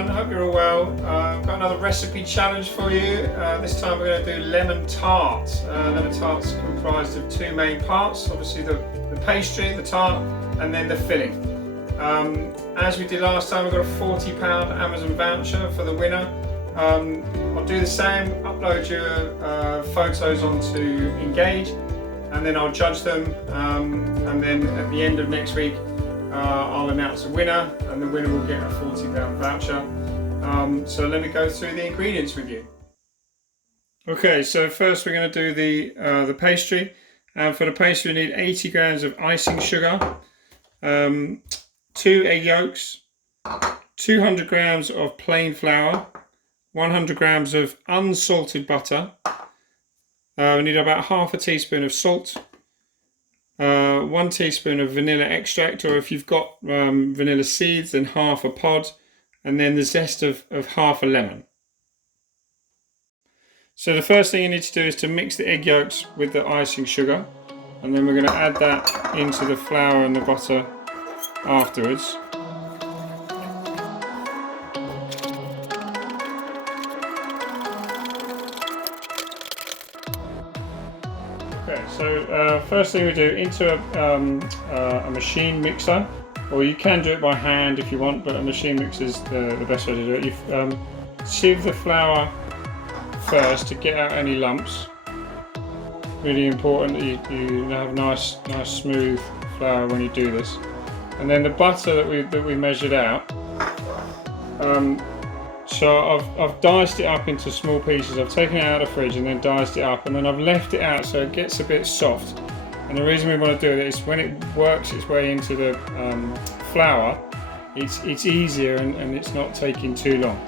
everyone, hope you're all well. I've got another recipe challenge for you. This time we're going to do lemon tart. Lemon tart's comprised of two main parts, obviously the pastry, the tart, and then the filling. As we did last time, we've got a £40 Amazon voucher for the winner. I'll do the same, upload your photos onto Engage, and then I'll judge them, and then at the end of next week I'll announce a winner, and the winner will get a £40 voucher. So let me go through the ingredients with you. Okay, so first we're going to do the pastry. For the pastry we need 80 grams of icing sugar, 2 egg yolks, 200 grams of plain flour, 100 grams of unsalted butter. We need about half a teaspoon of salt, 1 teaspoon of vanilla extract, or if you've got vanilla seeds, then half a pod, and then the zest of half a lemon. So the first thing you need to do is to mix the egg yolks with the icing sugar, and then we're going to add that into the flour and the butter afterwards. Okay, so first thing we do, into a machine mixer, or you can do it by hand if you want, but a machine mixer is the best way to do it. You sieve the flour first to get out any lumps. Really important that you have nice smooth flour when you do this. And then the butter that we measured out. So I've diced it up into small pieces. I've taken it out of the fridge and then diced it up, and then I've left it out so it gets a bit soft. And the reason we want to do it is when it works its way into the flour, it's easier and it's not taking too long.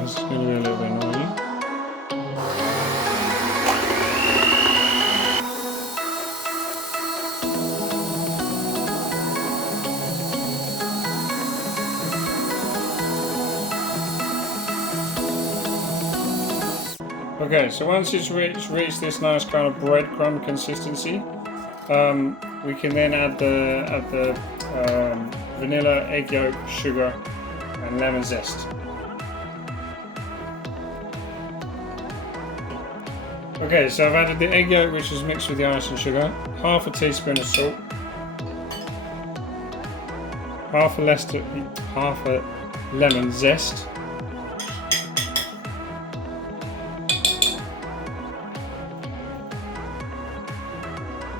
This is going to be a little bit noisy. Okay, so once it's reached this nice kind of breadcrumb consistency, we can then add the vanilla, egg yolk, sugar, and lemon zest. Okay, so I've added the egg yolk, which is mixed with the ice and sugar, half a teaspoon of salt, half a lemon zest,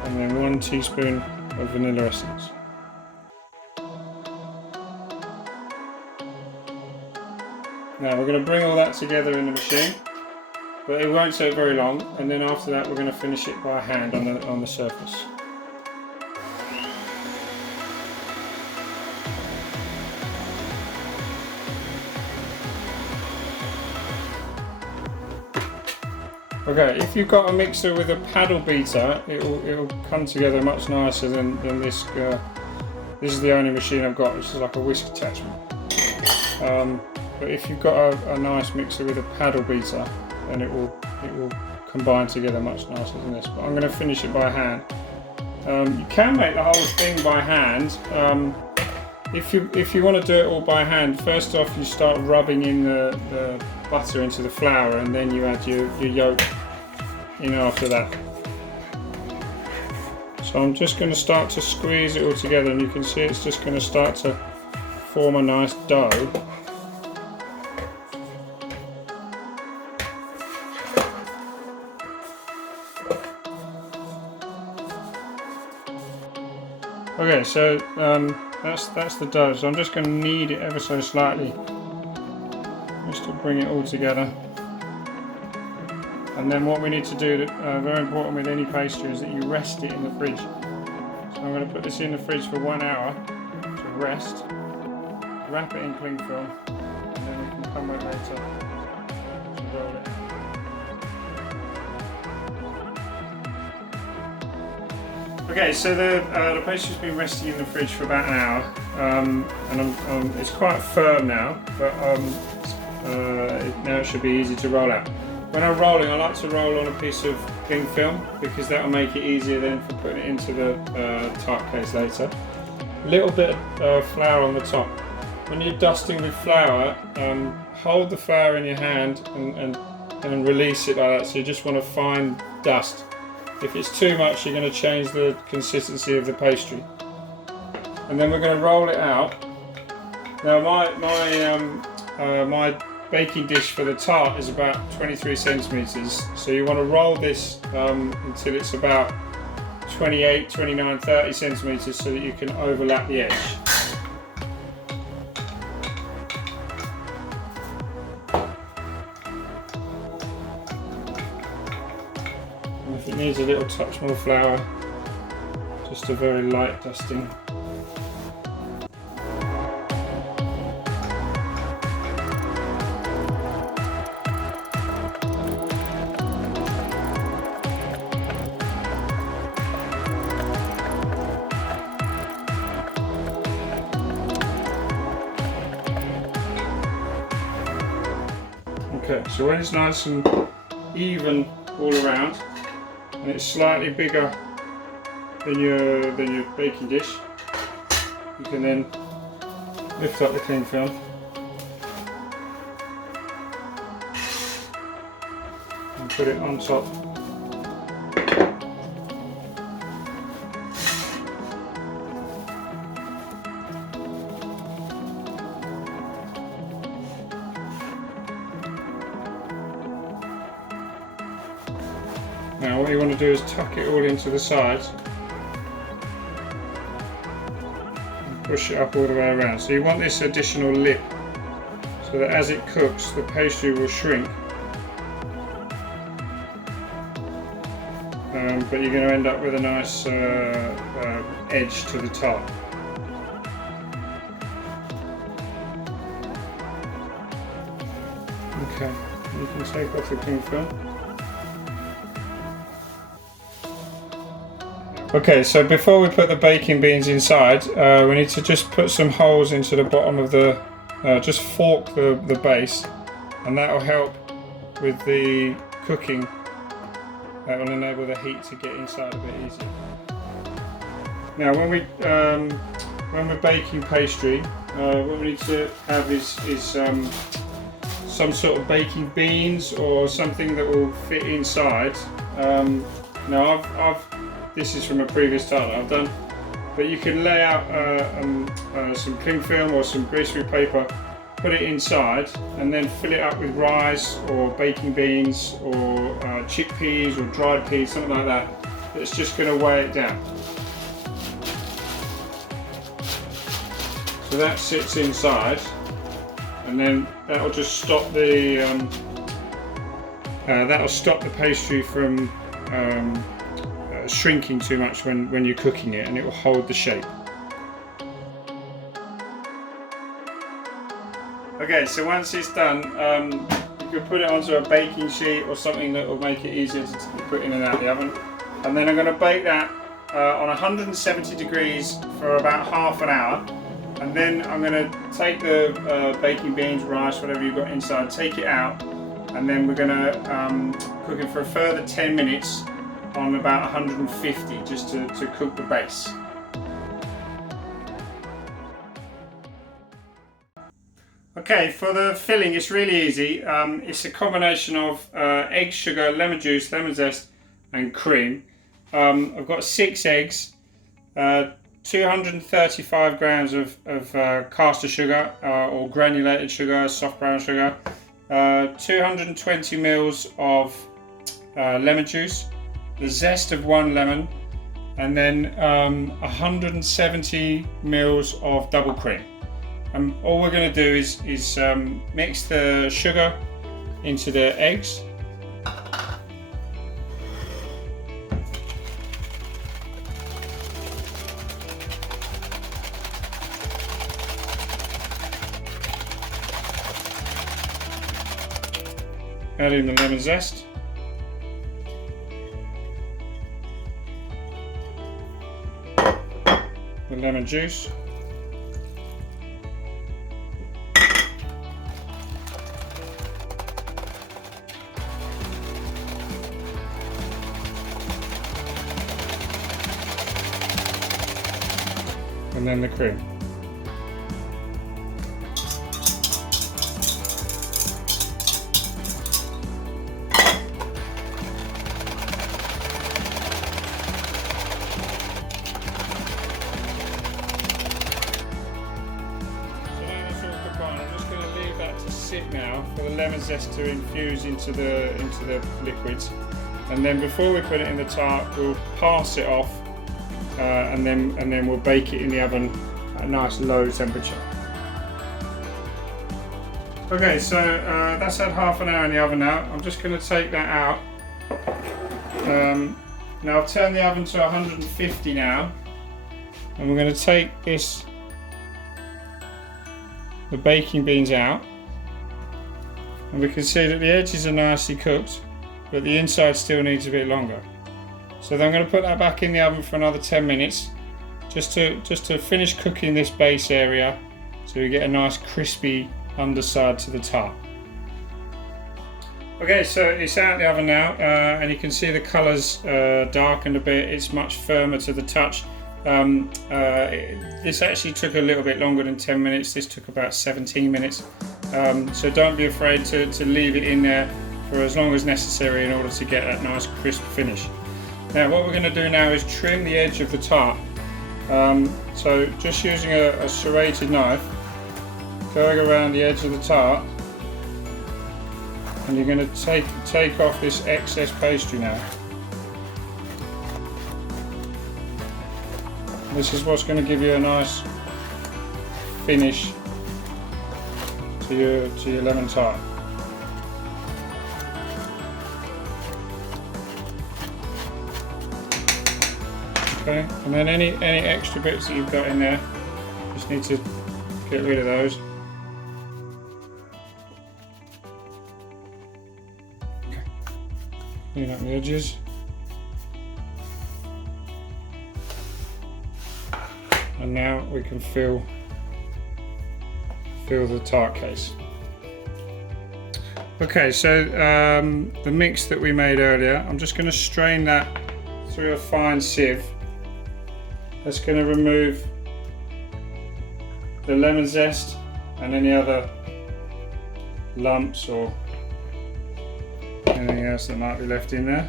and then 1 teaspoon of vanilla essence. Now we're going to bring all that together in the machine, but it won't take very long, and then after that we're going to finish it by hand on the surface. Okay, if you've got a mixer with a paddle beater, it'll come together much nicer than this. This is the only machine I've got, which is like a whisk attachment. But if you've got a nice mixer with a paddle beater, then it will combine together much nicer than this. But I'm going to finish it by hand. You can make the whole thing by hand. If you want to do it all by hand, first off you start rubbing in the butter into the flour, and then you add your yolk in after that. So I'm just going to start to squeeze it all together, and you can see it's just going to start to form a nice dough. Okay, so that's the dough. So I'm just going to knead it ever so slightly, just to bring it all together. And then what we need to do, very important with any pastry, is that you rest it in the fridge. So I'm going to put this in the fridge for 1 hour to rest, wrap it in cling film, and then we can come back later to roll it. Okay, so the pastry's been resting in the fridge for about an hour, and it's quite firm now, but now it should be easy to roll out. When I'm rolling, I like to roll on a piece of cling film because that will make it easier then for putting it into the tart case later. A little bit of flour on the top. When you're dusting with flour, hold the flour in your hand and release it like that. So you just want a fine dust. If it's too much, you're going to change the consistency of the pastry. And then we're going to roll it out. Now my baking dish for the tart is about 23 centimeters. So you want to roll this until it's about 28, 29, 30 centimeters so that you can overlap the edge. And if it needs a little touch more flour, just a very light dusting. Okay, so when it's nice and even all around, and it's slightly bigger than your baking dish, you can then lift up the cling film and put it on top. Now what you want to do is tuck it all into the sides and push it up all the way around. So you want this additional lip so that as it cooks the pastry will shrink, but you're going to end up with a nice edge to the tart. Okay, you can take off the cling film. Okay, so before we put the baking beans inside, we need to just put some holes into the bottom of the, just fork the base, and that will help with the cooking. That will enable the heat to get inside a bit easier. Now when we're baking pastry, what we need to have is some sort of baking beans or something that will fit inside. Now this is from a previous tart that I've done, but you can lay out some cling film or some greaseproof paper, put it inside, and then fill it up with rice or baking beans or chickpeas or dried peas, something like that. It's just going to weigh it down. So that sits inside, and then that will just stop the pastry from shrinking too much when you're cooking it, and it will hold the shape. Okay, so once it's done, you can put it onto a baking sheet or something that will make it easier to put in and out of the oven. And then I'm going to bake that on 170 degrees for about half an hour. And then I'm going to take the baking beans, rice, whatever you've got inside, take it out, and then we're going to cook it for a further 10 minutes on about 150 just to cook the base. Okay, for the filling it's really easy. It's a combination of egg, sugar, lemon juice, lemon zest and cream. I've got 6 eggs, 235 grams of caster sugar or granulated sugar, soft brown sugar, 220 mils of lemon juice, the zest of 1 lemon, and then 170 mils of double cream. And all we're going to do is mix the sugar into the eggs. Add in the lemon zest. The lemon juice. and then the cream. Sit now for the lemon zest to infuse into the liquids, and then before we put it in the tart, we'll pass it off, and then we'll bake it in the oven at a nice low temperature. Okay, so that's had half an hour in the oven now. I'm just going to take that out. Now I've turned the oven to 150 now, and we're going to take the baking beans out. And we can see that the edges are nicely cooked, but the inside still needs a bit longer. So then I'm going to put that back in the oven for another 10 minutes, just to finish cooking this base area, so we get a nice crispy underside to the tart. Okay, so it's out of the oven now, and you can see the colours darkened a bit. It's much firmer to the touch. This actually took a little bit longer than 10 minutes. This took about 17 minutes. So don't be afraid to leave it in there for as long as necessary in order to get that nice crisp finish. Now what we're going to do now is trim the edge of the tart. So just using a serrated knife, going around the edge of the tart, and you're going to take off this excess pastry now. This is what's going to give you a nice finish to your lemon tart. Okay, and then any extra bits that you've got in there, just need to get rid of those. Okay. Clean up the edges. And now we can fill the tart case. Okay, so the mix that we made earlier, I'm just going to strain that through a fine sieve. That's going to remove the lemon zest and any other lumps or anything else that might be left in there.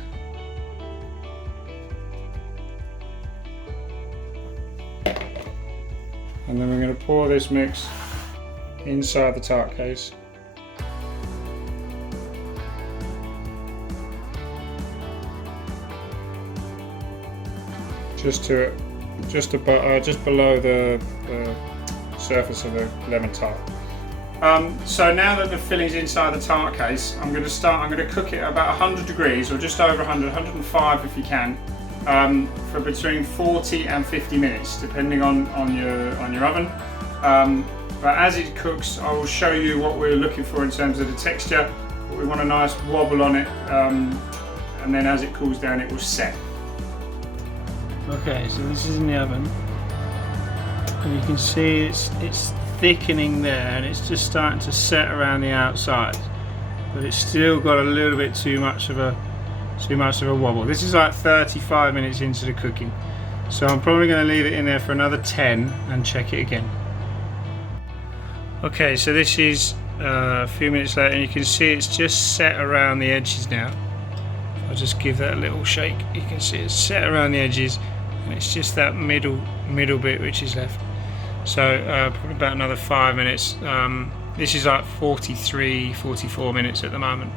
And then we're going to pour this mix inside the tart case. Just below the surface of the lemon tart. So now that the filling's inside the tart case, I'm going to cook it at about 100 degrees, or just over 100, 105 if you can, for between 40 and 50 minutes, depending on your oven. But as it cooks, I will show you what we're looking for in terms of the texture. We want a nice wobble on it, and then as it cools down, it will set. Okay, so this is in the oven, and you can see it's thickening there, and it's just starting to set around the outside, but it's still got a little bit too much of a wobble. This is like 35 minutes into the cooking, so I'm probably going to leave it in there for another 10 and check it again. Okay, so this is a few minutes later, and you can see it's just set around the edges now. I'll just give that a little shake. You can see it's set around the edges, and it's just that middle bit which is left. So probably about another 5 minutes. This is like 43-44 minutes at the moment.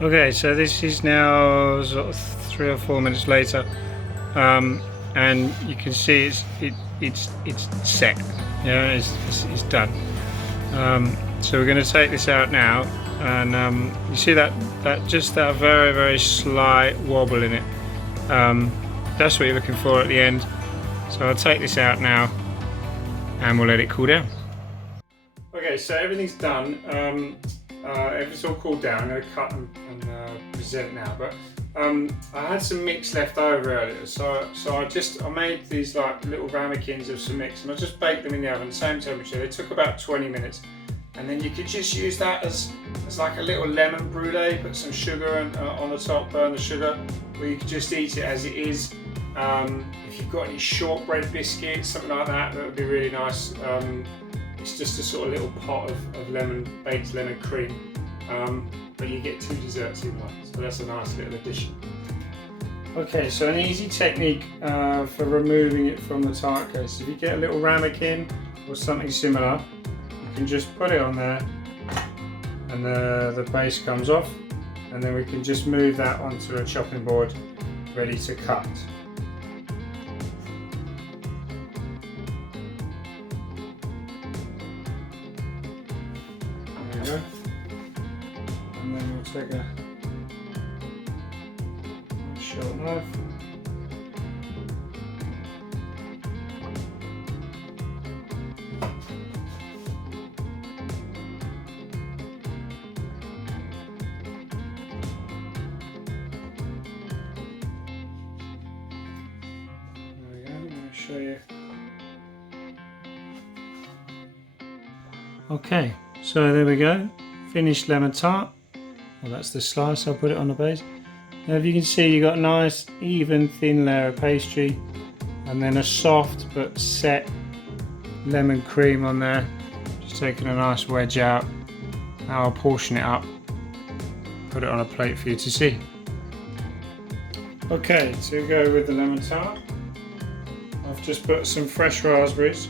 Okay, so this is now sort of 3 or 4 minutes later, and you can see it's set. Yeah, it's done. So we're going to take this out now, and you see that very, very slight wobble in it. That's what you're looking for at the end. So I'll take this out now, and we'll let it cool down. Okay, so everything's done. It's all cooled down. I'm going to cut and present now. But I had some mix left over earlier, so I made these like little ramekins of some mix, and I just baked them in the oven, same temperature. They took about 20 minutes, and then you could just use that as like a little lemon brulee. Put some sugar on the top, burn the sugar, or you could just eat it as it is. If you've got any shortbread biscuits, something like that, that would be really nice. It's just a sort of little pot of baked lemon cream, but you get 2 desserts in one, so that's a nice little addition. Okay, so an easy technique for removing it from the tart case. If you get a little ramekin or something similar, you can just put it on there and the base comes off, and then we can just move that onto a chopping board ready to cut. There we go. And then we'll take a short knife. Show you. Okay, so there we go, finished lemon tart. Well, that's the slice, I'll put it on the base. Now if you can see, you've got a nice even thin layer of pastry and then a soft but set lemon cream on there. Just taking a nice wedge out. Now I'll portion it up, put it on a plate for you to see. Okay, to go with the lemon tart, I've just put some fresh raspberries.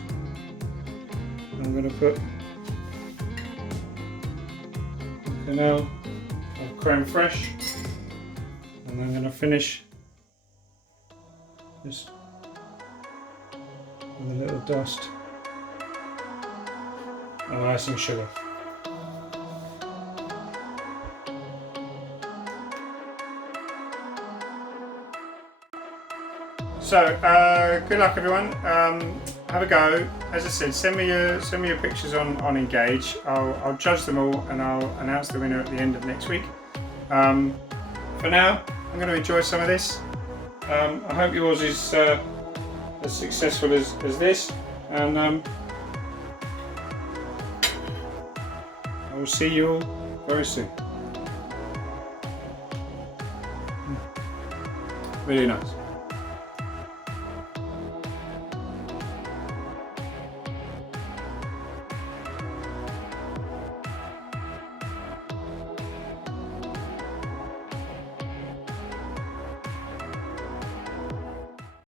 I'm going to put a canal of creme fraiche, and I'm going to finish just with a little dust of icing sugar. So good luck everyone. Have a go. As I said, send me your pictures on Engage. I'll judge them all and I'll announce the winner at the end of next week. For now, I'm going to enjoy some of this. I hope yours is as successful as this, and I will see you all very soon. Really nice.